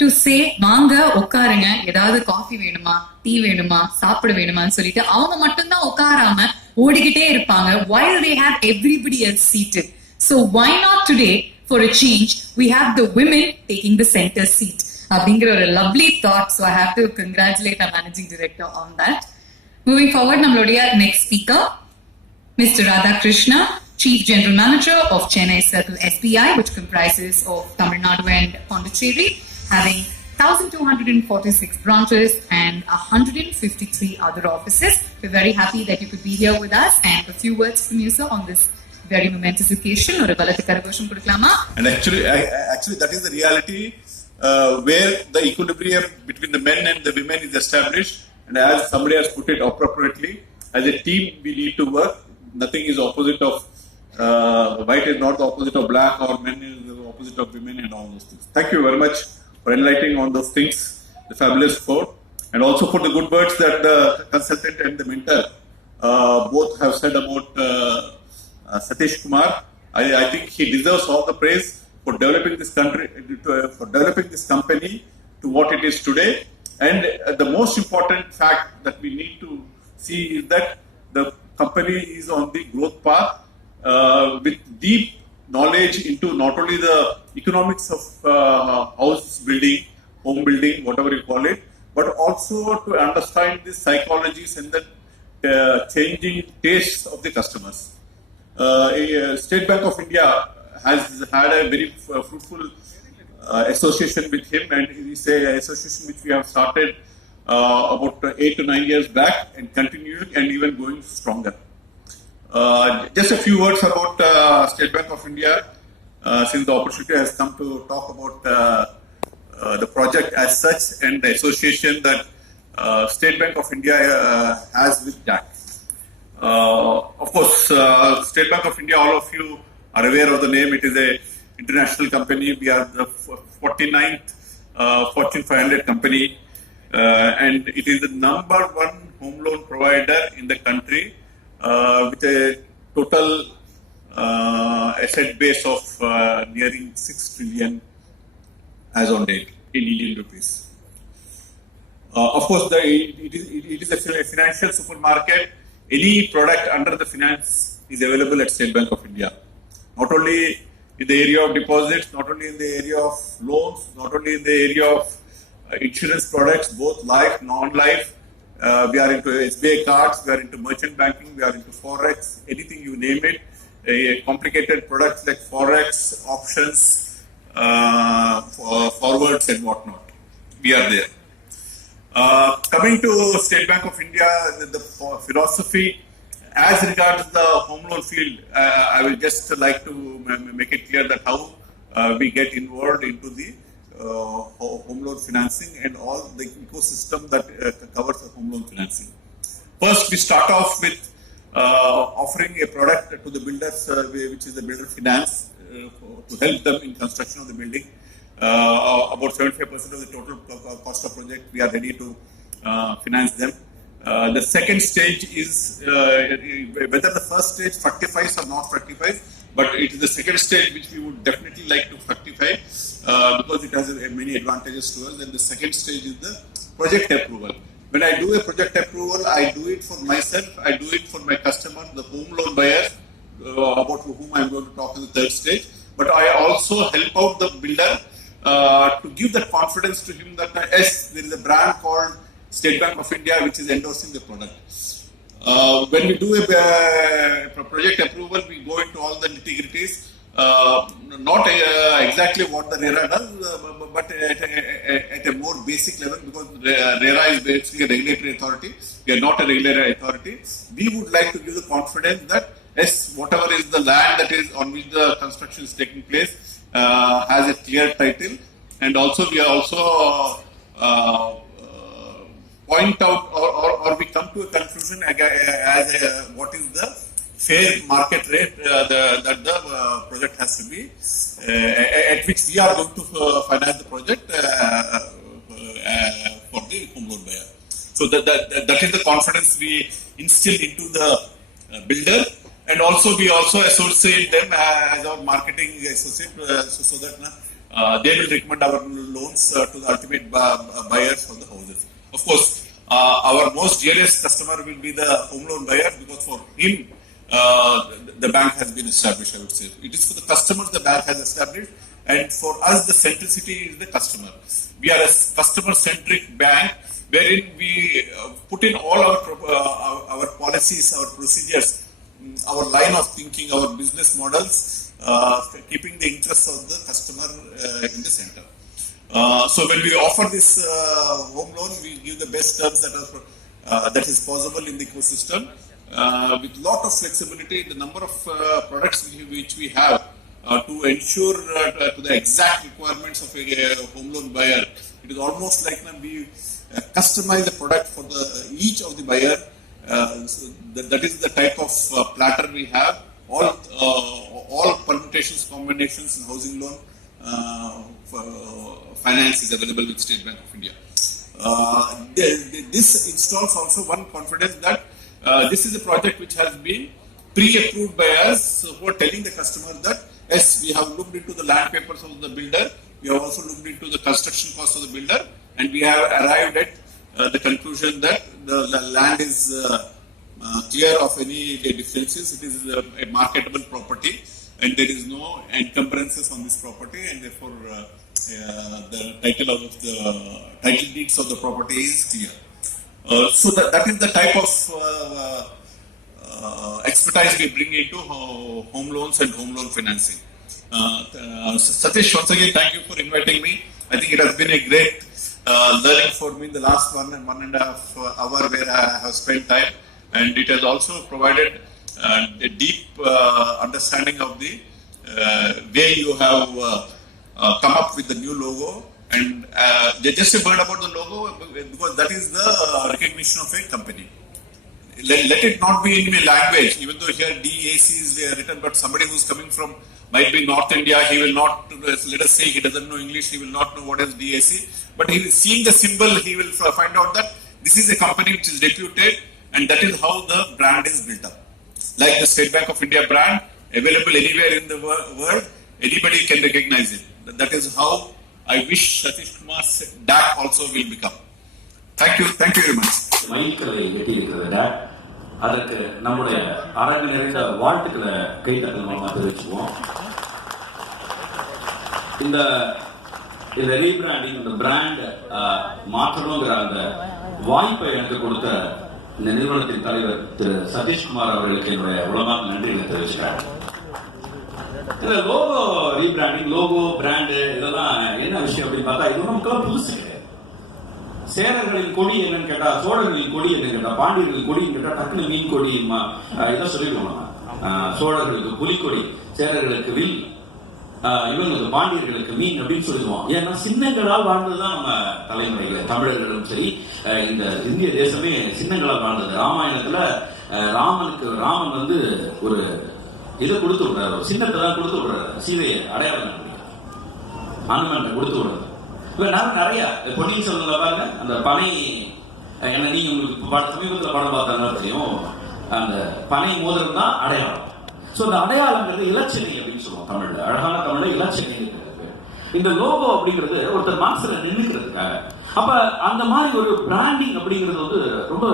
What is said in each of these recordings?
to say vaanga okkarunga edavadhu coffee venuma tea venuma saapid venuma nu solittu avanga mattum dhaan okkarama odikitte irupanga while they have everybody else seated. So why not today, for a change, we have the women taking the center seat? Abingra a lovely thought, so I have to congratulate our managing director on that. Moving forward, nammalodia next speaker, Mr. Radhakrishna, Chief General Manager of Chennai Circle SBI, which comprises of Tamil Nadu and Pondicherry, having 1,246 branches and 153 other offices. We're very happy that you could be here with us, and a few words from you, sir, on this very momentous occasion. Or and actually that is the reality where the equilibrium between the men and the women is established, and as somebody has put it appropriately, as a team we need to work. Nothing is opposite of white is not the opposite of black, or men is the opposite of women, and all those things. Thank you very much for enlightening on those things, the fabulous four, and also for the good words that the consultant and the mentor both have said about Satish Kumar. I think he deserves all the praise for developing this country, for developing this company to what it is today. And the most important fact that we need to see is that the company is on the growth path with deep knowledge into not only the economics of house building, home building, whatever you call it, but also to understand the psychologies and the changing tastes of the customers. State Bank of India has had a very fruitful association with him, and it is an association which we have started about 8 to 9 years back and continuing and even going stronger. Just a few words about State Bank of India, since the opportunity has come to talk about the project as such and the association that State Bank of India has with DAC. Of course, State Bank of India, all of you are aware of the name. It is a international company. We are the 49th Fortune 500 company, and it is the number one home loan provider in the country with a total asset base of nearing 6 trillion as on date in Indian rupees. Of course, it is a financial supermarket. Any product under the finance is available at State Bank of India. Not only in the area of deposits, not only in the area of loans, not only in the area of insurance products, both life, non-life. We are into SBI cards, we are into merchant banking, we are into Forex, anything you name it. Complicated products like Forex, options, forwards and whatnot. We are there. Coming to State Bank of India, the philosophy as regards the home loan field, I will just like to make it clear that how we get involved into the home loan financing and all the ecosystem that covers the home loan financing. First, we start off with offering a product to the builders, which is the builder finance, to help them in construction of the building. About 75% of the total cost of project, we are ready to finance them. The second stage is whether the first stage fructifies or not fructifies, but it is the second stage which we would definitely like to fructify because it has many advantages to us. And the second stage is the project approval. When I do a project approval, I do it for myself, I do it for my customer, the home loan buyer, about whom I am going to talk in the third stage. But I also help out the builder to give that confidence to him that yes, there is a brand called State Bank of India which is endorsing the product. When we do a project approval, we go into all the nitty-gritties. Not exactly what the RERA does, but at a more basic level, because RERA is basically a regulatory authority. We are not a regulatory authority. We would like to give the confidence that yes, whatever is the land that is on which the construction is taking place has a clear title, and also we are also point out or we come to a conclusion as what is the fair market rate that the project has to be at which we are going to finance the project for the home loan buyer. So that is the confidence we instill into the builder, and also we also associate them as our marketing associate so that they will recommend our loans to the ultimate buyers of the houses. Of course, our most dearest customer will be the home loan buyer, because for him, the bank has been established, I would say. It is for the customers the bank has established, and for us the centricity is the customer. We are a customer-centric bank, wherein we put in all our policies, our procedures, our line of thinking, our business models, keeping the interests of the customer in the center. So when we offer this home loan, we give the best terms that is possible in the ecosystem, with lot of flexibility in the number of products which we have to ensure to the exact requirements of a home loan buyer. It is almost like we customize the product for each of the buyer. So that is the type of platter we have. All permutations, combinations in housing loan finance is available with State Bank of India. This installs also one confidence that this is a project which has been pre-approved by us, who are telling the customer that yes, we have looked into the land papers of the builder, we have also looked into the construction cost of the builder, and we have arrived at the conclusion that the land is clear of any differences. It is a marketable property, and there is no encumbrances on this property, and therefore the title deeds of the property is clear. So that is the type of expertise we bring into home loans and home loan financing. Satish, once again, thank you for inviting me. I think it has been a great learning for me in the last 1.5 hour where I have spent time, and it has also provided a deep understanding of the way you have come up with the new logo. And just a word about the logo, because that is the recognition of a company. Let it not be in a language, even though here DAC is written, but somebody who's coming from, might be North India, he will not, let us say he doesn't know English, he will not know what is DAC, but he will, seeing the symbol, he will find out that this is a company which is reputed, and that is how the brand is built up. Like the State Bank of India brand, available anywhere in the world, anybody can recognize it. That is how I wish Satish Kumar's DAC also will become. Thank you very much. மைல்கல்லை எட்டியிருக்கிறது DAC. அதற்கு நம்முடைய அரங்கு நிறைந்த வாழ்த்துக்களை கைத்தட்டல் மூலமா தெரிவிச்சுக்குவோம். இந்த ரீபிராண்டிங், இந்த பிராண்ட் மாற்றணுங்கிற அந்த வாய்ப்பை எனக்கு கொடுத்த இந்த நிறுவனத்தின் தலைவர் திரு சதீஷ்குமார் அவர்களுக்கு என்னுடைய உலகமான நன்றிகளை தெரிவிச்சுக்கிறேன். இல்ல லோகோ ரீபிராண்டிங், லோகோ பிராண்டு இதெல்லாம் என்ன விஷயம் அப்படின்னு பார்த்தா இது நமக்கு புதுசு கிடையாது. சேரர்களின் கொடி என்னன்னு கேட்டா, சோழர்களின் கொடி என்னன்னு கேட்டா, பாண்டியர்களின் கொடின்னு கேட்டா டக்குனு மீன் கொடி இதான் சொல்லிடுவோம். சோழர்களுக்கு புலிக்கொடி, சேரர்களுக்கு வில், இவங்களுக்கு பாண்டியர்களுக்கு மீன் அப்படின்னு சொல்லிடுவோம். ஏன்னா சின்னங்களால் வாழ்ந்ததுதான் நம்ம தலைமுறைகள். தமிழர்களும் சரி, இந்த இந்திய தேசமே சின்னங்களால் வாழ்ந்தது. ராமாயணத்துல ராமன் வந்து ஒரு இதை கொடுத்து விடுறாரு, ஒரு சின்னத்தை தான் கொடுத்து விடுறாரு, சீதையை அடையாளம் ஹனுமன் கொடுத்து விடுறாரு. நிறைய பொன்னியின் செல்வன்ல பாருங்க, அந்த பனை, என்ன நீங்க உங்களுக்கு சமீபத்தில் படம் பார்த்தாலும் தெரியும், அந்த பனை மோதிரம் தான் அடையாளம். சோ அந்த அடையாளங்கிறது இலச்சினை அப்படின்னு சொல்லுவோம் தமிழ்ல, அழகான தமிழ்ல இலச்சினை. இந்த லோகோ அப்படிங்கிறது ஒருத்தர் மனசுல நின்னுக்கிறதுக்காக. அப்ப அந்த மாதிரி ஒரு பிராண்டிங் அப்படிங்கிறது வந்து ரொம்ப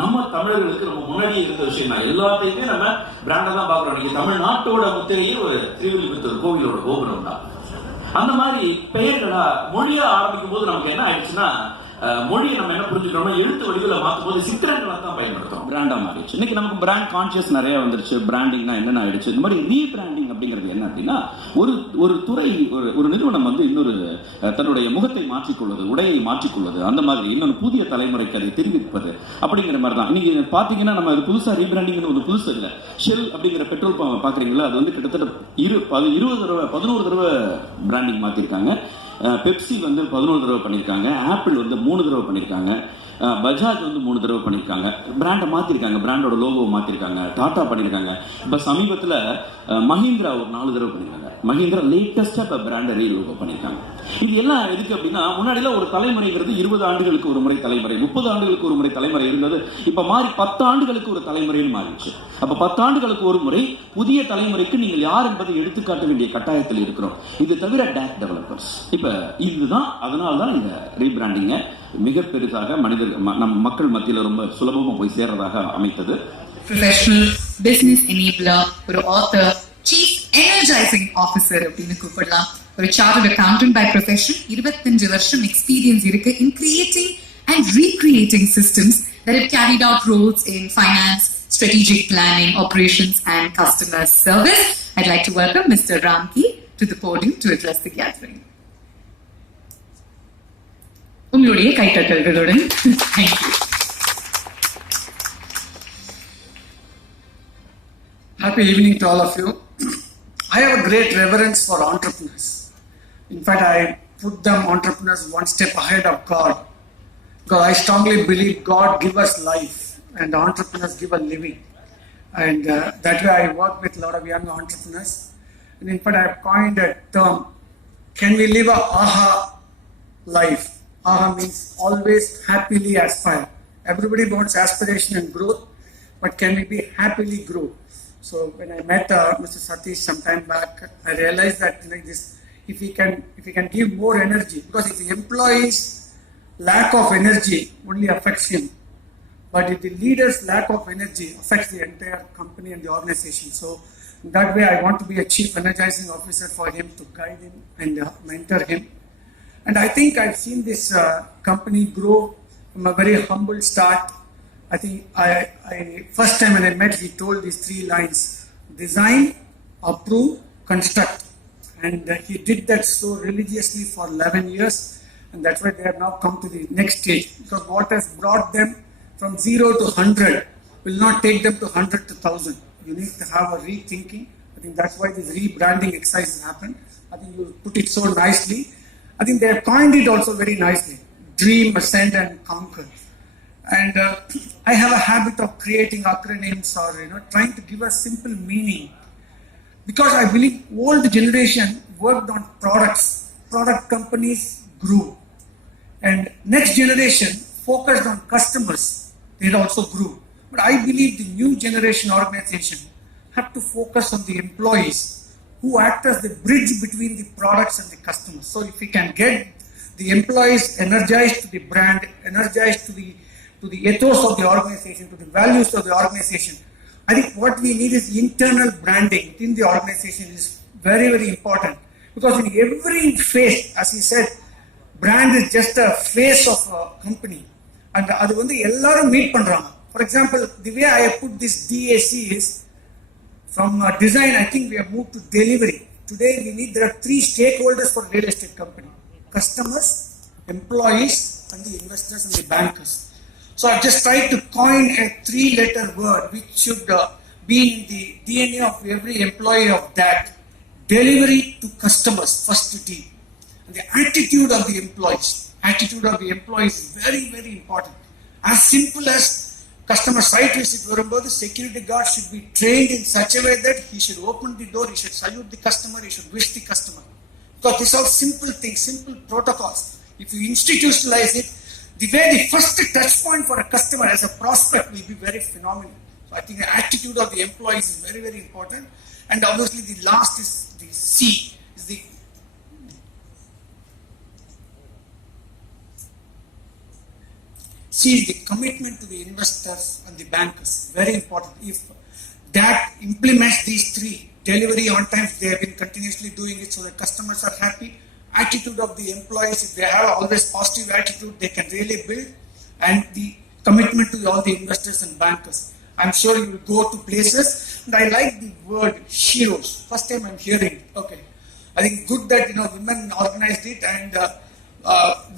நம்ம தமிழர்களுக்கு ரொம்ப முன்னாடியே இருந்த விஷயம் தான். எல்லாத்தையுமே நம்ம பிராண்டா தான் பாக்குறோம். நீங்க தமிழ்நாட்டோட முத்திரையே ஒரு திருவில்லிபுத்தூர் கோவிலோட கோபுரம் தான். அந்த மாதிரி பெயர்களா மொழியா ஆரம்பிக்கும் போது நமக்கு என்ன ஆயிடுச்சுன்னா, மொழியை நம்ம என்ன புரிஞ்சுக்கிறோம்னா எழுத்து வடிவில் மாற்றும் போது சித்திரங்களை தான் பயன்படுத்தும். பிராண்டா மாறிடுச்சு. இன்னைக்கு நமக்கு பிராண்ட் கான்சியஸ் நிறைய வந்துருச்சு. பிராண்டிங்னா என்னென்ன ஆயிடுச்சு. இந்த மாதிரி ரீபிராண்டிங் அப்படிங்கிறது என்ன அப்படின்னா, ஒரு துறை, ஒரு நிறுவனம் வந்து இன்னொரு தன்னுடைய முகத்தை மாற்றிக்கொள்வது, உடையை மாற்றிக்கொள்வது, அந்த மாதிரி இன்னொரு புதிய தலைமுறைக்கு அதை தெரிவிப்பது அப்படிங்கிற மாதிரி தான். இன்னைக்கு பாத்தீங்கன்னா நம்ம அது புதுசா ரீபிராண்டிங் ஒரு புதுசு இல்லை. ஷெல் அப்படிங்கிற பெட்ரோல் பம்ப் பாக்குறீங்களா, அது வந்து கிட்டத்தட்ட 11 தடவை பிராண்டிங் மாத்திருக்காங்க. பெப்சி வந்து 11 தடவை பண்ணியிருக்காங்க. ஆப்பிள் வந்து 3 தடவை பண்ணியிருக்காங்க. பஜாஜ் வந்து 3 தடவை பண்ணியிருக்காங்க, பிராண்டை மாற்றிருக்காங்க, பிராண்டோட லோகோ மாற்றிருக்காங்க, டாடா பண்ணியிருக்காங்க. இப்போ சமீபத்தில் மஹிந்திரா ஒரு 4 தடவை பண்ணியிருக்காங்க. மஹிந்திரா லேட்டஸ்டாக இப்போ பிராண்டை லோகோ பண்ணியிருக்காங்க. இது எல்லாம் எதுக்கு அப்படின்னா, முன்னாடிலாம் ஒரு தலைமுறைங்கிறது 20 ஆண்டுகளுக்கு ஒரு முறை தலைமுறை, 30 ஆண்டுகளுக்கு ஒரு முறை தலைமுறை இருந்தது. இப்போ மாறி 10 ஆண்டுகளுக்கு ஒரு தலைமுறைன்னு மாறிடுச்சு. அப்போ 10 ஆண்டுகளுக்கு ஒரு முறை புதிய தலைமுறைக்கு நீங்கள் யார் என்பதை எடுத்துக்காட்ட வேண்டிய கட்டாயத்தில் இருக்கிறோம். இது தவிர DAC Developers இப்போ இதுதான், அதனால தான் இந்த ரீபிராண்டிங்கை மிக பெரிதாக நம் மக்கள் மத்தியில் ரொம்ப சுலபமாக போய் சேர்றதாக அமைத்தது. ப்ரொஃபஷனல் பிசினஸ் எனேபிளர், ஒரு ஆத்தர், சீஃப் எனர்ஜைசிங் ஆஃபீஸர் அப்படின்னு கூப்பிடலாம். ஒரு சார்ட்டர்ட் அக்கவுண்டன்ட் பை ப்ரொஃபஷன், 25 வருஷம் எக்ஸ்பீரியன்ஸ் இருக்கு in creating and recreating systems that have carried out roles in finance, strategic planning, operations and customer service. I'd like to welcome Mr. Ramki to the podium to address the gathering. உங்களுடைய கைத்தட்டல்களுடன் thank you. Happy evening to all of you. I have a great reverence for entrepreneurs. In fact, I put them entrepreneurs one step ahead of God, because I strongly believe God gives us life and entrepreneurs give a living. And that way I work with a lot of young entrepreneurs. And in fact, I have coined a term, can we live a AHA life? AHA means always happily aspire. Everybody wants aspiration and growth, but can we be happily grow? So when I met Mr. Satish some time back, I realized that if he can give more energy, because if the employee's lack of energy only affects him, but if the leader's lack of energy affects the entire company and the organization. So that way I want to be a chief energizing officer for him, to guide him and mentor him. And I think I've seen this company grow from a very humble start. I think I first time when I met, he told these 3 lines: design, approve, construct. And he did that so religiously for 11 years. And that's why they have now come to the next stage. Because what has brought them from 0 to 100 will not take them to 100 to 1000. You need to have a rethinking. I think that's why this rebranding exercise has happened. I think you put it so nicely. I think they have coined it also very nicely: dream, ascend and conquer. And I have a habit of creating acronyms or trying to give a simple meaning, because I believe old generation worked on products. Product companies grew, and next generation focused on customers. They also grew. But I believe the new generation organization have to focus on the employees, who act as the bridge between the products and the customers. So if we can get the employees energized to the brand, energized to the ethos of the organization, to the values of the organization, I think what we need is internal branding within the organization is very, very important. Because in every phase, as he said, brand is just a face of a company. And அது வந்து எல்லாரும் மீட் பண்றாங்க. For example, the way I have put this DAC is, from design, I think we have moved to delivery. Today there are 3 stakeholders for a real estate company: customers, employees and the investors and the bankers. So I've just tried to coin a 3-letter word which should be in the DNA of every employee of DAC. Delivery to customers, first D. And the attitude of the employees. Attitude of the employees is very, very important. As simple as customer site visit varumbodhu, security guard should be trained in such a way that he should open the door, he should salute the customer, he should wish the customer. Because these are simple things, simple protocols. If you institutionalize it, the way the first touch point for a customer as a prospect will be very phenomenal. So I think the attitude of the employees is very, very important. And obviously the last is the C, is the commitment to the investors and the bankers. Very important. If that implements these 3, delivery on time, they have been continuously doing it so that customers are happy. Attitude of the employees, if they have always positive attitude, they can really build. And the commitment to all the investors and bankers. I'm sure you will go to places. And I like the word heroes. First time I'm hearing it. Okay. I think good that women organized it, and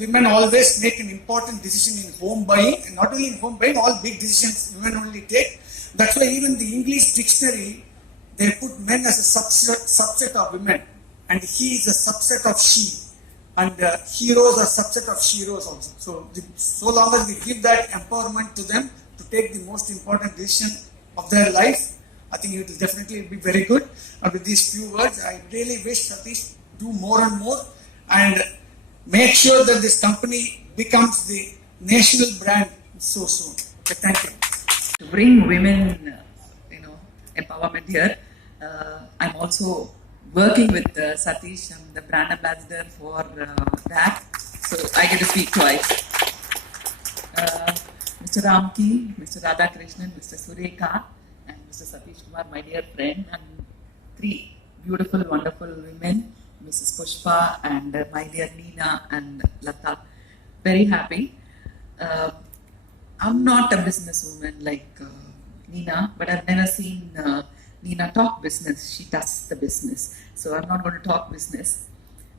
women always make an important decision in home buying. And not only in home buying, all big decisions women only take. That's why even the English dictionary, they put men as a subset of women. And he is a subset of she. and heroes are subset of sheroes also. So long as we give that empowerment to them to take the most important decision of their life, I think it will definitely be very good. And with these few words, I really wish Satish do more and more and make sure that this company becomes the national brand so soon. Okay, thank you. To bring women, empowerment here, I'm also working with Satish. I'm the brand ambassador for DAC, so I get to speak twice. Mr. Ramki, Mr. Radhakrishna, Mr. Sureka, and Mr. Satish Kumar, my dear friend, and 3 beautiful, wonderful women, Mrs. Pushpa and my dear Neena and Latha. Very happy. I'm not a businesswoman like Neena, but I've never seen Neena talk business. She does the business. So I'm not going to talk business.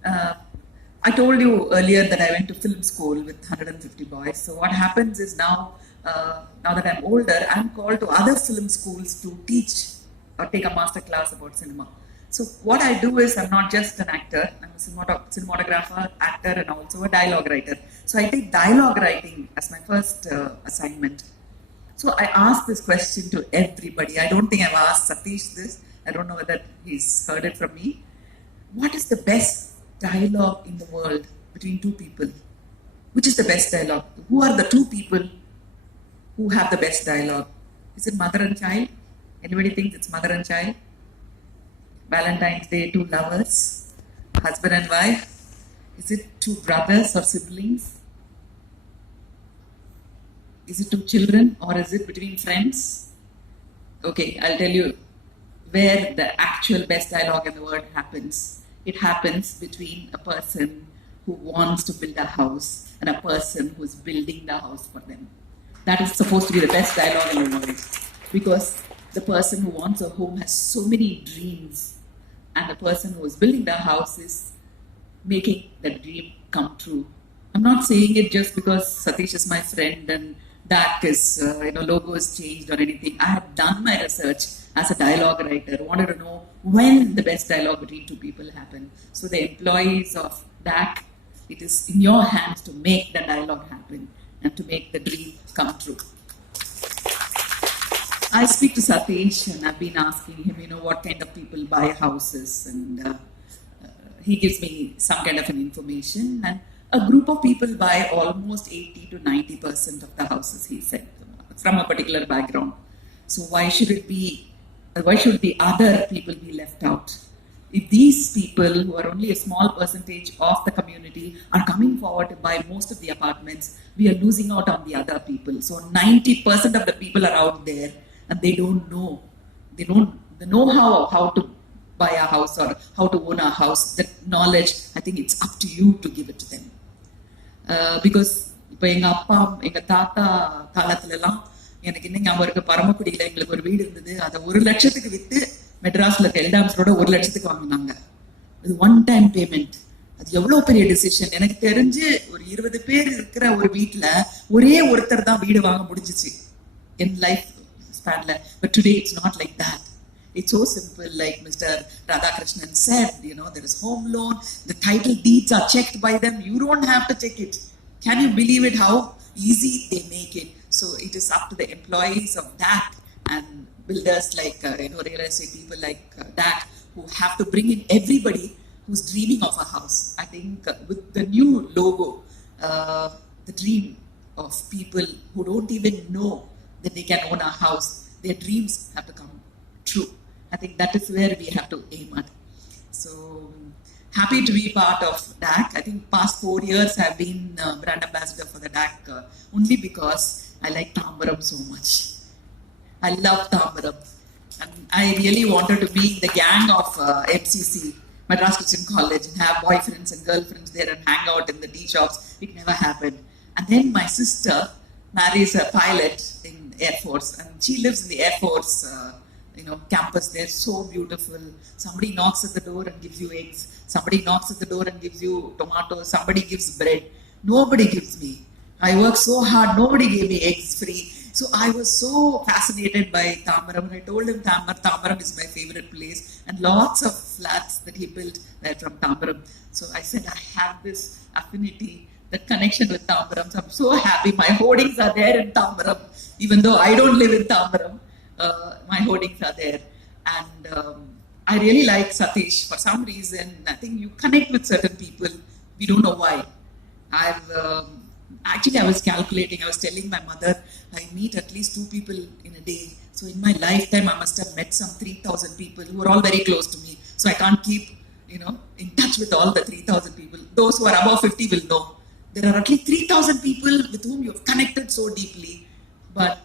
I told you earlier that I went to film school with 150 boys. So what happens is now that I'm older, I'm called to other film schools to teach or take a master class about cinema. So what I do is I'm not just an actor, I'm a cinematographer, actor, and also a dialogue writer. So I take dialogue writing as my first assignment. So I asked this question to everybody. I don't think I've asked Satish this. I don't know whether he's heard it from me. What is the best dialogue in the world between 2 people? Which is the best dialogue? Who are the 2 people who have the best dialogue? Is it mother and child? Anybody thinks it's mother and child? Valentine's Day, 2 lovers? Husband and wife? Is it 2 brothers or siblings? Is it 2 children or is it between friends? Okay, I'll tell you where the actual best dialogue in the world happens. It happens between a person who wants to build a house and a person who's building the house for them. That is supposed to be the best dialogue in the world, because the person who wants a home has so many dreams, and the person who is building the house is making the dream come true. I'm not saying it just because Satish is my friend and DAC is, logo is changed or anything. I have done my research as a dialogue writer, wanted to know when the best dialogue between 2 people happen. So the employees of DAC, it is in your hands to make the dialogue happen and to make the dream come true. I speak to Satish and I've been asking him, what kind of people buy houses, and he gives me some kind of an information, and a group of people buy almost 80 to 90% of the houses, he said, from a particular background. So why should the other people be left out? If these people, who are only a small percentage of the community, are coming forward to buy most of the apartments, we are losing out on the other people. So 90% of the people are out there and they don't know. They know how to buy a house or how to own a house. That knowledge, I think it's up to you to give it to them. Because இப்போ எங்க அப்பா எங்க தாத்தா காலத்துல எல்லாம் எனக்கு இன்னும் ஞாபகம் இருக்கு, பரமக்குடியில எங்களுக்கு ஒரு வீடு இருந்தது. அதை 1 லட்சத்துக்கு வித்து மெட்ராஸ்ல எல்டாம்ஸோட 1 லட்சத்துக்கு வாங்கினாங்க. அது 1 டைம் பேமெண்ட். அது எவ்வளவு பெரிய டிசிஷன். எனக்கு தெரிஞ்சு ஒரு 20 பேர் இருக்கிற ஒரு வீட்டுல ஒரே ஒருத்தர் தான் வீடு வாங்க முடிஞ்சிச்சு in life spanல. But today it's not like that. It's so simple, like Mr. Radhakrishna said, there is home loan, the title deeds are checked by them, you don't have to check it. Can you believe it, how easy they make it? So it is up to the employees of DAC and builders like, real estate people like DAC, who have to bring in everybody who's dreaming of a house. I think with the new logo, the dream of people who don't even know that they can own a house, their dreams have to come true. I think that is where we have to aim at. So happy to be part of DAC. I think past 4 years I've been brand ambassador for the DAC only because I like Tambaram so much. I love Tambaram. And I really wanted to be in the gang of MCC, Madras Christian College, and have boyfriends and girlfriends there and hang out in the tea shops. It never happened. And then my sister marries a pilot in Air Force, and she lives in the Air Force campus there, so beautiful. Somebody knocks at the door and gives you eggs. Somebody knocks at the door and gives you tomatoes. Somebody gives bread. Nobody gives me. I work so hard. Nobody gave me eggs free. So I was so fascinated by Thambaram. I told him Thambaram is my favorite place, and lots of flats that he built were from Thambaram. So I said, I have this affinity, that connection with Thambaram. So I'm so happy. My hoardings are there in Thambaram, even though I don't live in Thambaram. My hoardings are there, and I really like Satish. For some reason, I think you connect with certain people. We don't know why. Actually, I was calculating. I was telling my mother, I meet at least 2 people in a day. So in my lifetime, I must have met some 3,000 people who are all very close to me. So I can't keep, in touch with all the 3,000 people. Those who are above 50 will know. There are at least 3,000 people with whom you have connected so deeply. But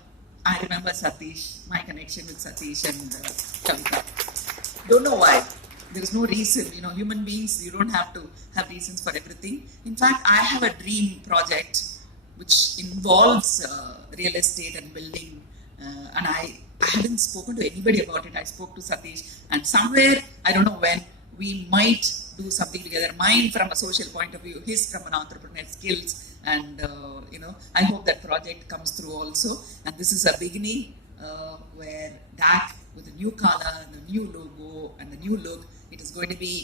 I remember Satish, my connection with Satish and Kavita. Don't know why. There is no reason. Human beings, you don't have to have reasons for everything. In fact, I have a dream project which involves real estate and building. And I haven't spoken to anybody about it. I spoke to Satish. And somewhere, I don't know when, we might do something together. Mine from a social point of view, his from an entrepreneur skills. And, I hope that project comes through also. And this is a beginning where DAC, with a new color and a new logo and a new look, it is going to be,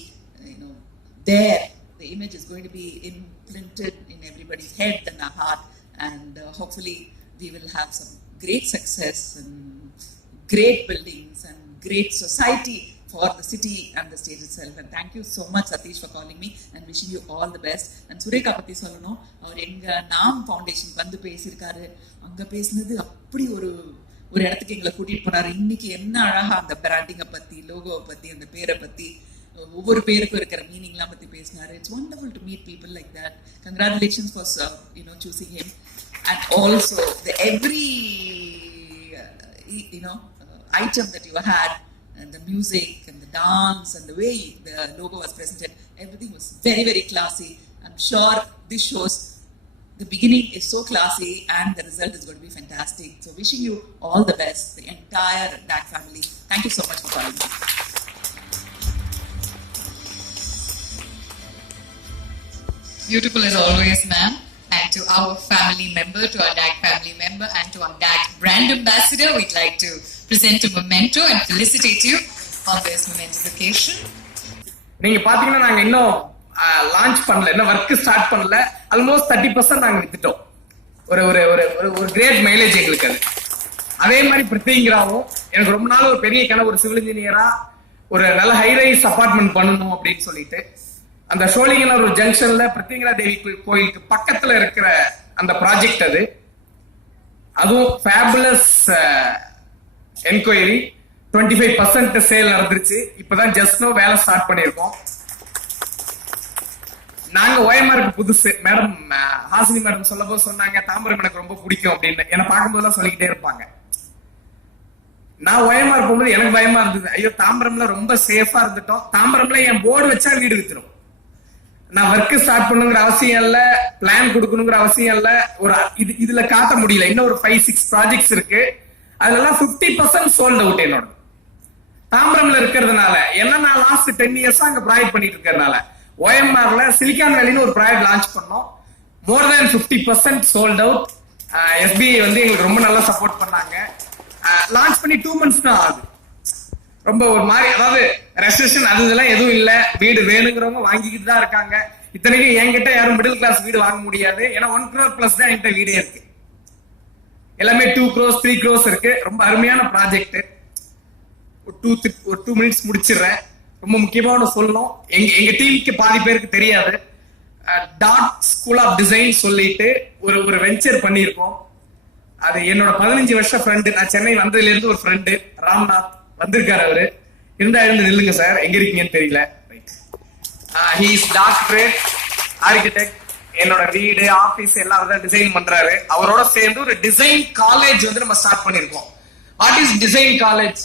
there. The image is going to be imprinted in everybody's head and our heart. And hopefully we will have some great success and great buildings and great society for the city and the state itself. And thank you so much, Satish, for calling me, and wishing you all the best. And Sureka பத்தி சொல்லணும், அவர் எங்க நாம் ஃபவுண்டேஷன் வந்து பேசியிருக்காரு. அங்க பேசினது அப்படி ஒரு இடத்துக்கு எங்களை கூட்டிட்டு போனாரு. இன்னைக்கு என்ன அழகா அந்த பிராண்டிங்கை பத்தி, லோகோவை பத்தி, அந்த பேரை பத்தி, ஒவ்வொரு பேருக்கும் இருக்கிற மீனிங்லாம் பத்தி பேசினாரு. It's wonderful to meet people like that. Congratulations for choosing him. And also every item that you had, and the music and the dance and the way the logo was presented, everything was very, very classy. I'm sure this shows the beginning is so classy and the result is going to be fantastic. So wishing you all the best, the entire DAC family. Thank you so much for calling me. Beautiful as always, ma'am. And to our family member, to our DAC family member, and to our DAC brand ambassador, we'd like to present a memento and felicitate you on this momentous occasion. நீங்க பாத்தீங்கன்னா நாங்க இன்னும் லான்ச் பண்ணல, இன்னும் work start பண்ணல. ஆல்மோஸ்ட் 30% நாங்க வித்துட்டோம். ஒரு கிரேட் மைலேஜ் எங்களுக்கு அது. அதே மாதிரி பிரத்யங்கிராவும் எனக்கு ரொம்ப நாள் ஒரு பெரிய கனவு, ஒரு சிவில் இன்ஜினியரா ஒரு நல்ல ஹைரைஸ் அபார்ட்மெண்ட் பண்ணணும் அப்படின்னு சொல்லிட்டு, அந்த ஷோலிங்கநல்லூர் ஜங்ஷன்ல பிரத்யங்கிரா தேவி கோயிலுக்கு பக்கத்துல இருக்கிற அந்த ப்ராஜெக்ட் அது. அதுவும் ஃபேபுலஸ் என்கொயரி 25% சேல் நடந்துருச்சு. இப்பதான் ஜஸ்ட் நோ வேலை ஸ்டார்ட் பண்ணிருக்கோம். நாங்க ஓஎம்ஆருக்கு புதுசு. மேடம் ஹாசினி மேடம் சொல்லப்போ சொன்னாங்க, தாம்பரம் எனக்கு ரொம்ப பிடிக்கும் அப்படின்னு. என்ன பார்க்கும்போதெல்லாம் சொல்லிக்கிட்டே இருப்பாங்க. நான் ஓஎம்ஆர் போகும்போது எனக்கு பயமா இருந்தது. ஐயோ, தாம்பரம்ல ரொம்ப சேஃபா இருந்துட்டோம். தாம்பரம்ல என் போர்டு வச்சா வீடு வித்துரும். நான் ஒர்க் ஸ்டார்ட் பண்ணுங்கிற அவசியம் இல்ல, பிளான் கொடுக்கணுங்கிற அவசியம் இல்ல. இதுல காட்ட முடியல. இன்னும் ஒரு 5-6 ப்ராஜெக்ட்ஸ் இருக்கு. அதெல்லாம் 50% சோல்ட் அவுட் என்னோட. தாம்பரம்ல இருக்கிறதுனால, ஏன்னா நான் லாஸ்ட் 10 இயர்ஸா அங்க ப்ராஜெக்ட் பண்ணிட்டு இருக்கிறதுனால, ஓஎம்ஆர்ல சிலிகான் வேலின்னு ஒரு ப்ராஜெக்ட் லான்ச் பண்ணோம். மோர் தேன் 50% சோல்ட் அவுட். எஸ்பிஐ வந்து எங்களுக்கு ரொம்ப நல்லா சப்போர்ட் பண்ணாங்க. லான்ச் பண்ணி 2 months தான் ஆகுது. ரொம்ப ஒரு மாதிரி, அதாவது ரெஸ்ட்ரிக்ஷன் அது இதெல்லாம் எதுவும் இல்ல. வீடு வேணுங்கிறவங்க வாங்கிக்கிட்டு தான் இருக்காங்க. இத்தனைக்கு என்கிட்ட யாரும் மிடில் கிளாஸ் வீடு வாங்க முடியாது. ஏன்னா 1 crore plus தான் என்கிட்ட வீடே இருக்கு. எல்லாமே 2 crores 3 crores இருக்கு. ரொம்ப அருமையான ப்ராஜெக்ட். ஒரு 2 minutes முடிச்சிடுறேன். ரொம்ப முக்கியமான சொல்லணும், எங்க டீமுக்கு பாதி பேருக்கு தெரியாது. டாட் ஸ்கூல் ஆஃப் டிசைன் சொல்லிட்டு ஒரு வெஞ்சர் பண்ணியிருக்கோம். அது என்னோட 15 வருஷ ஃப்ரெண்டு. நான் சென்னை வந்ததுல இருந்து ஒரு ஃப்ரெண்டு ராம்நாத் வந்திருக்காரு. அவரு இருந்தா இருந்து நில்லுங்க சார், எங்க இருக்கீங்கன்னு தெரியல. He is doctorate architect. என்னோட வீடு ஆபீஸ் எல்லாம் அவர் தான் டிசைன் பண்றாரு. அவரோட சேர்ந்து ஒரு டிசைன் காலேஜ் வந்து நம்ம ஸ்டார்ட் பண்ணிருக்கோம். What is design college?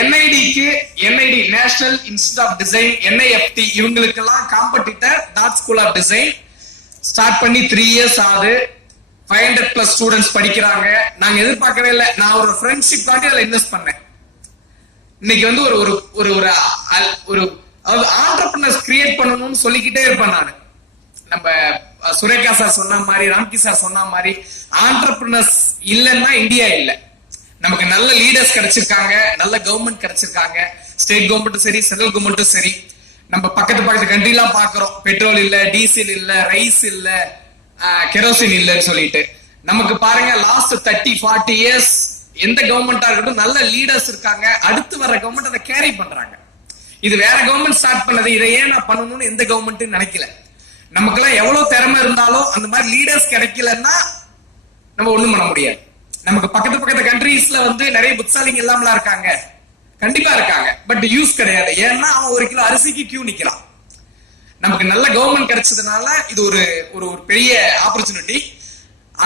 என்ஐடிக்கு NID National Institute of Design, NIFT இவங்களுக்கு எல்லாம் competitor dot school of design start பண்ணி 3 years ஆகுது. 500+ ஸ்டூடெண்ட்ஸ் படிக்கிறாங்க. நாங்க எதிர்பார்க்கவே இல்லை. நான் ஒரு ஃப்ரெண்ட்ஷிப் காண்டி அதுல இன்வெஸ்ட் பண்ணேன். இன்னைக்கு வந்து ஒரு ஆண்டர்பிரினர்ஸ் கிரியேட் பண்ணணும்னு சொல்லிக்கிட்டே இருப்பேன் நான். நம்ம சுரேகா சார் சொன்ன மாதிரி, ராம்கி சார் சொன்ன மாதிரி, ஆண்டர்பிரினர்ஸ் இல்லைன்னா இந்தியா இல்லை. நமக்கு நல்ல லீடர்ஸ் கிடைச்சிருக்காங்க, நல்ல கவர்மெண்ட் கிடைச்சிருக்காங்க, ஸ்டேட் கவர்மெண்ட்டும் சரி, சென்ட்ரல் கவர்மெண்ட்டும் சரி. நம்ம பக்கத்து கண்ட்ரி எல்லாம் பாக்குறோம், பெட்ரோல் இல்ல, டீசல் இல்ல, ரைஸ் இல்ல, கெரோசின் இல்லன்னு சொல்லிட்டு. நமக்கு பாருங்க லாஸ்ட் 30-40 இயர்ஸ் எந்த கவர்மெண்டா இருக்கட்டும் நல்ல லீடர்ஸ் இருக்காங்க, அடுத்து வர கவர்மெண்ட் அதை கேரி பண்றாங்க. இது வேற கவர்மெண்ட் ஸ்டார்ட் பண்ணது, இதை ஏன் நான் பண்ணணும்னு எந்த கவர்மெண்ட் நினைக்கல. நமக்கெல்லாம் எவ்வளவு திறமை இருந்தாலும் அந்த மாதிரி லீடர்ஸ் கிடைக்கலன்னா நம்ம ஒண்ணும் பண்ண முடியாது. நமக்கு பக்கத்து கண்ட்ரீஸ்ல வந்து நிறைய புத்தாலிங்க இல்லாமலாம் இருக்காங்க, கண்டிப்பா இருக்காங்க, பட் யூஸ் கிடையாது. ஏன்னா அவன் 1 கிலோ அரிசிக்கு கியூ நிக்கிறான். நமக்கு நல்ல கவர்மெண்ட் கிடைச்சதுனால இது ஒரு பெரிய ஆப்பர்ச்சுனிட்டி.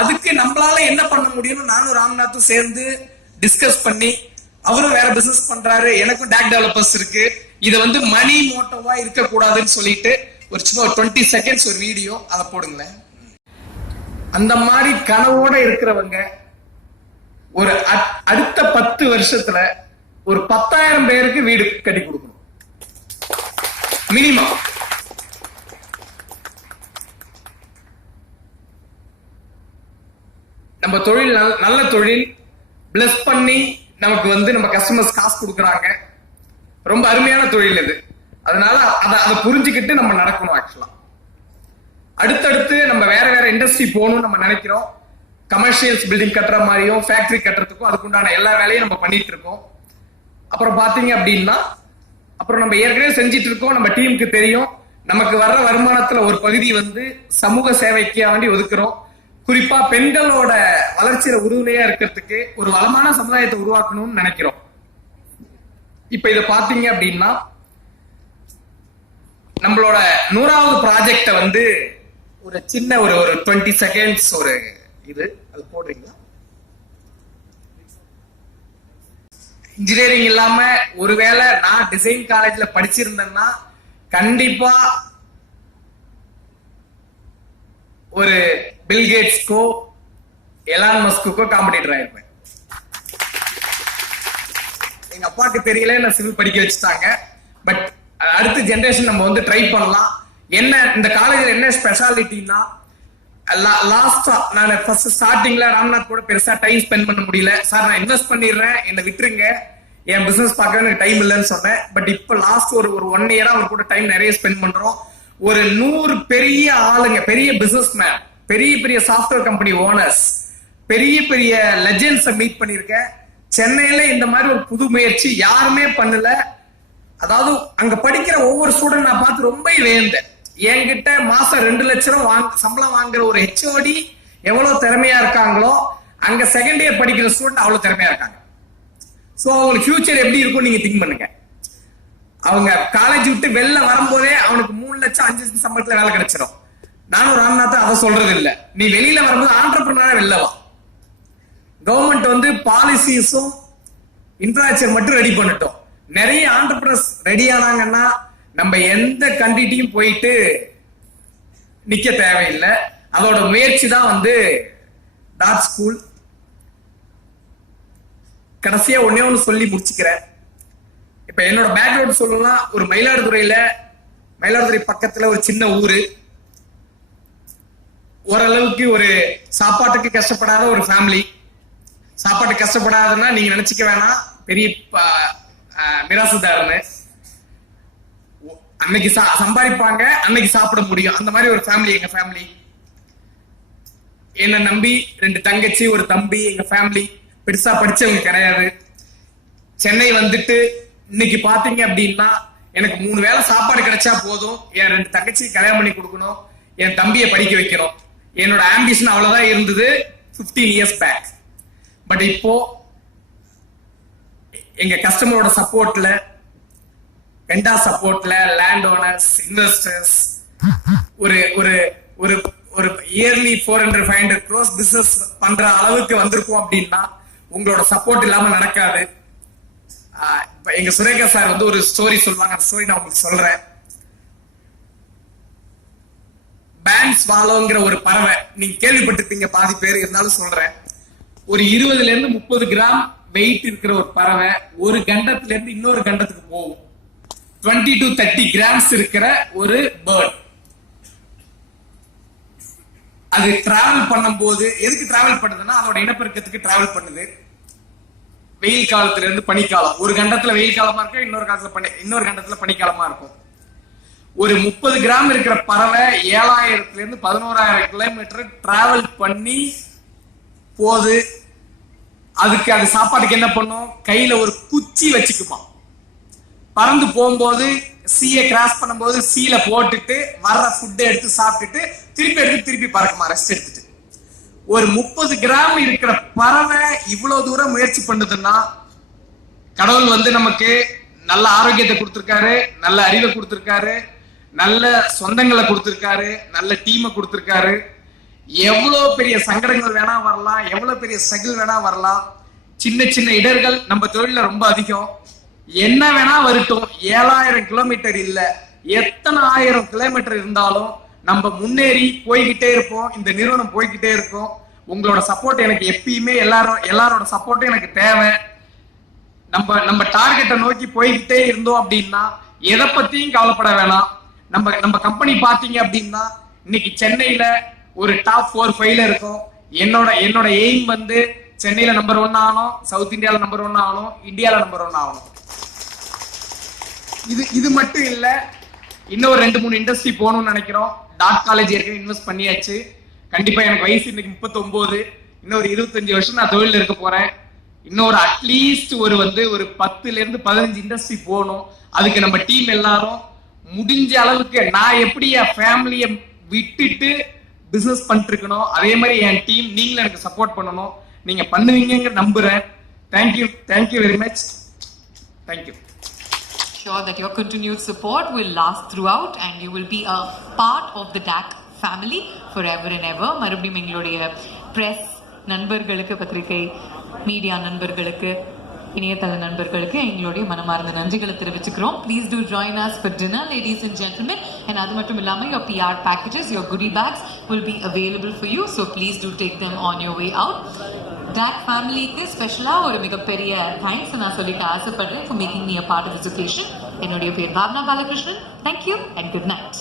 அதுக்கு நம்மளால என்ன பண்ண முடியும்னு நானும் ராம்நாத்தும் சேர்ந்து டிஸ்கஸ் பண்ணி, அவரும் வேற பிசினஸ் பண்றாரு, எனக்கும் DAC டெவலப்பர்ஸ் இருக்கு, இதை வந்து மணி மோட்டோவா இருக்க கூடாதுன்னு சொல்லிட்டு ஒரு சும்மா 20 செகண்ட்ஸ் ஒரு வீடியோ அதை போடுங்களேன். அந்த மாதிரி கனவோட இருக்கிறவங்க ஒரு அடுத்த 10 வருஷத்துல ஒரு 10,000 பேருக்கு வீடு கட்டி கொடுக்கணும் மினிமம். நம்ம தொழில் நல்ல தொழில், பிளஸ் பண்ணி நமக்கு வந்து நம்ம கஸ்டமர்ஸ் காசு கொடுக்குறாங்க, ரொம்ப அருமையான தொழில் இது. அதனால அதை புரிஞ்சுக்கிட்டு நம்ம நடக்கணும். ஆக்சுவலா அடுத்தடுத்து நம்ம வேற இண்டஸ்ட்ரி போகணும்னு நம்ம நினைக்கிறோம். கமர்ஷியல்ஸ் பில்டிங் கட்டுற மாதிரியும் ஃபேக்டரி கட்டுறதுக்கும் அதுக்குண்டான எல்லா வேலையும் நம்ம பண்ணிட்டு இருக்கோம். அப்புறம் பாத்தீங்க அப்படின்னா அப்புறம் நம்ம ஏற்கனவே செஞ்சிட்டு இருக்கோம். நம்ம டீமுக்கு தெரியும், நமக்கு வர்ற வருமானத்துல ஒரு பகுதி வந்து சமூக சேவைக்கு வேண்டி ஒதுக்குறோம். குறிப்பா பெண்களோட வளர்ச்சியில உறுதுணையா இருக்கிறதுக்கு ஒரு வளமான சமுதாயத்தை உருவாக்கணும்னு நினைக்கிறோம். இப்ப இத பாத்தீங்க அப்படின்னா நம்மளோட 100வது ப்ராஜெக்ட வந்து ஒரு சின்ன ஒரு 20 செகண்ட்ஸ் ஒரு இது அது போடுறீங்களா? இன்ஜினியரிங் இல்லாம ஒருவேளை நான் டிசைன் காலேஜ்ல படிச்சிருந்தேன்னா கண்டிப்பா ஒரு பில்கேட்ஸ்க்கோ எலான் மஸ்குக்கோ காம்படிட்டர் ஆயிருப்பேன். எங்க அப்பாவுக்கு தெரியல, நான் சிவில் படிக்க வச்சுட்டாங்க. பட் அடுத்த ஜெனரேஷன் நம்ம வந்து ட்ரை பண்ணலாம். என்ன இந்த காலேஜ்ல என்ன ஸ்பெஷாலிட்டின்னா, லாஸ்டா நான் ஃபர்ஸ்ட் ஸ்டார்டிங்ல ராம்நாத் கூட பெருசா டைம் ஸ்பெண்ட் பண்ண முடியல. சார் நான் இன்வெஸ்ட் பண்ணிடுறேன், என்ன விட்டுருங்க, என் பிசினஸ் பார்க்கவே எனக்கு டைம் இல்லைன்னு சொன்னேன். பட் இப்ப லாஸ்ட் ஒரு 1 இயரா அவர் கூட டைம் நிறைய ஸ்பெண்ட் பண்றோம். ஒரு 100 பெரிய ஆளுங்க, பெரிய பிசினஸ் மேன், பெரிய சாஃப்ட்வேர் கம்பெனி ஓனர்ஸ், பெரிய லெஜெண்ட்ஸை மீட் பண்ணிருக்கேன். சென்னையில இந்த மாதிரி ஒரு புது முயற்சி யாருமே பண்ணல. அதாவது அங்க படிக்கிற ஒவ்வொரு ஸ்டூடெண்ட் நான் பார்த்து ரொம்ப வேந்தேன். என்கிட்ட மாசம் 2 லட்சம் சம்பளம் வாங்குற ஒரு HOD எவ்வளவு திறமையா இருக்காங்களோ, அங்க செகண்ட் இயர் படிக்கிற ஸ்டூடெண்ட் அவ்வளவு திறமையா இருக்காங்க. சோ அவங்களுக்கு ஃபியூச்சர் எப்படி இருக்கும் நீங்க திங்க் பண்ணுங்க. அவங்க காலேஜ் விட்டு வெளில வரும்போதே அவனுக்கு 3 லட்சம் 5 லட்சம் சம்பளத்துல வேலை கிடைச்சிடும். நானும் ராம்நாத் அதை சொல்றது இல்ல, நீ வெளியில வரும்போது ஆண்டர்பிரினரா வெளில வா. கவர்மெண்ட் வந்து பாலிசிஸும் இன்ஃப்ராஸ்ட்ரக்சர் மட்டும் ரெடி பண்ணிட்டோம். நிறைய ஆண்டர்பிரினர்ஸ் ரெடி ஆனாங்கன்னா நம்ம எந்த கண்ட்ரிட்டையும் போயிட்டு நிக்க தேவையில்லை. அதோட முயற்சி தான் வந்து டாட் ஸ்கூல். கடைசியா ஒண்ணு சொல்லி முடிச்சுக்கிறேன். இப்ப என்னோட பேக்ரவுண்ட் சொல்லலாம். ஒரு மயிலாடுதுறை பக்கத்துல ஒரு சின்ன ஊரு, ஓரளவுக்கு ஒரு சாப்பாட்டுக்கு கஷ்டப்படாத ஒரு ஃபேமிலி. சாப்பாட்டு கஷ்டப்படாதுன்னா நீங்க நினைச்சுக்க வேணாம் பெரிய மிராசுதாரன்னு. அன்னைக்கு சம்பாதிப்பாங்க, அன்னைக்கு சாப்பிட முடியும், அந்த மாதிரி ஒரு ஃபேமிலி எங்க ஃபேமிலி. என்ன நம்பி 2 தங்கச்சி, ஒரு தம்பி. எங்க ஃபேமிலி பெருசா படிச்சவங்க கிடையாது. சென்னை வந்துட்டு இன்னைக்கு பாத்தீங்க அப்படின்னா எனக்கு 3 வேளை சாப்பாடு கிடைச்சா போதும், என் 2 தங்கச்சி கல்யாணம் பண்ணி கொடுக்கணும், என் தம்பியை படிக்க வைக்கணும். என்னோட ஆம்பிஷன் அவ்வளவுதான் இருந்தது 15 இயர்ஸ் பேக். பட் இப்போ எங்க கஸ்டமரோட சப்போர்ட்ல, வெண்டா சப்போர்ட்ல, லேண்ட் ஓனர்ஸ், இன்வெஸ்டர்ஸ், ஒரு ஒரு ஒரு ஒரு இயர்லி 400-500 crores பிசினஸ் பண்ற அளவுக்கு வந்திருக்கும் அப்படின்னா உங்களோட சப்போர்ட் இல்லாம நடக்காது. எங்க சுரேகா சார் வந்து ஒரு ஸ்டோரி சொல்லுவாங்க, அந்த ஸ்டோரி நான் உங்களுக்கு சொல்றேன். பேண்ட் ஸ்வாலோங்கிற ஒரு பறவை, நீங்க கேள்விப்பட்டிருப்பீங்க பாதி பேர், இருந்தாலும் சொல்றேன். ஒரு 20 இருந்து 30 கிராம் வெயிட் இருக்கிற ஒரு பறவை ஒரு கண்டத்துல இருந்து இன்னொரு கண்டத்துக்கு போகும். 20 to 30 கிராம்ஸ் இருக்கிற ஒரு பேர்ட். அது டிராவல் பண்ணும்போது எதுக்கு டிராவல் பண்ணுதுன்னா அதோட இனப்பெருக்கத்துக்கு டிராவல் பண்ணுது. வெயில் காலத்துல இருந்து பனிக்காலம், ஒரு கண்டத்துல வெயில் காலமா இருக்கும், இன்னொரு கண்டத்துல பனிக்காலமா இருக்கும். ஒரு 30 கிராம் இருக்கிற பறவை 7000 இருந்து 11,000 கிலோமீட்டர் டிராவல் பண்ணி போது. அதுக்கு அது சாப்பாட்டுக்கு என்ன பண்ணும், கையில ஒரு குச்சி வச்சுக்குமா. பறந்து போகும்போது சீயை கிராஸ் பண்ணும்போது சீல போட்டுட்டு வர்ற ஃபுட்டை எடுத்து சாப்பிட்டுட்டு திருப்பி பறக்குமா ரெஸ்ட் எடுத்துட்டு. ஒரு 30 கிராம் இருக்கிற பறவை இவ்வளவு தூரம் முயற்சி பண்ணுதுன்னா கடவுள் வந்து நமக்கு நல்ல ஆரோக்கியத்தை கொடுத்திருக்காரு, நல்ல அறிவை கொடுத்திருக்காரு, நல்ல சொந்தங்களை கொடுத்திருக்காரு, நல்ல டீமை கொடுத்திருக்காரு. எவ்வளவு பெரிய சங்கடங்கள் வேணா வரலாம், எவ்வளவு பெரிய ஸ்ட்ரகிள் வேணா வரலாம், சின்ன இடர்கள் நம்ம தொழில ரொம்ப அதிகம், என்ன வேணா வரட்டும். 7000 கிலோமீட்டர் இல்ல, எத்தனை 1000 கிலோமீட்டர் இருந்தாலும் நம்ம முன்னேறி போய்கிட்டே இருப்போம். இந்த நிறுவனம் போய்கிட்டே இருக்கும். உங்களோட சப்போர்ட் எனக்கு எப்பயுமே எல்லாரோட சப்போர்ட்டும் எனக்கு தேவை. நம்ம டார்கெட்டை நோக்கி போய்கிட்டே இருந்தோம் அப்படின்னா எதை பத்தியும் கவலைப்பட வேணாம். நம்ம கம்பெனி பாத்தீங்க அப்படின்னா இன்னைக்கு சென்னையில ஒரு டாப் 4-5 இருக்கும். என்னோட எய்ம் வந்து சென்னையில நம்பர் 1 ஆகணும், சவுத் இந்தியால நம்பர் 1 ஆகணும், இந்தியால நம்பர் 1 ஆகணும். இது மட்டும் இல்ல, இன்னொரு 2-3 இண்டஸ்ட்ரி போகணும்னு நினைக்கிறோம். டாக் காலேஜ் ஏற்கனவே இன்வெஸ்ட் பண்ணியாச்சு. கண்டிப்பா எனக்கு வயசு இன்னைக்கு 39, இன்னொரு 25 வருஷம் நான் தொழில இருக்க போறேன். இன்னொரு அட்லீஸ்ட் ஒரு 10 இருந்து 15 இண்டஸ்ட்ரி போகணும். அதுக்கு நம்ம டீம் எல்லாரும் முடிஞ்ச அளவுக்கு, நான் எப்படி என் ஃபேமிலிய விட்டுட்டு பிசினஸ் பண்ணிட்டு இருக்கணும், அதே மாதிரி என் டீம் நீங்களும் எனக்கு சப்போர்ட் பண்ணணும். நீங்க பண்ணுவீங்க நம்புறேன். Thank you very much. Thank you. Sure that your continued support will last throughout and you will be a part of the DAC family forever and ever. மறுபடியும் எங்களுடைய பிரஸ் நண்பர்களுக்கு, பத்திரிகை மீடியா நண்பர்களுக்கு, இணையதள நண்பர்களுக்கு எங்களுடைய மனமார்ந்த நன்றிகளை தெரிவிச்சுக்கிறோம். Please do join us for dinner, ladies and gentlemen. And அது மட்டும் இல்லாம your PR packages, your goodie bags will be available for you. So please do take them on your way out. DAC ஃபேமிலிக்கு ஸ்பெஷலா ஒரு மிகப்பெரிய தேங்க்ஸ் நான் சொல்லிக்க ஆசைப்படுறேன் for making me a part of this occasion. என்னுடைய பேர் பாவனா Balakrishnan. Thank you and good night.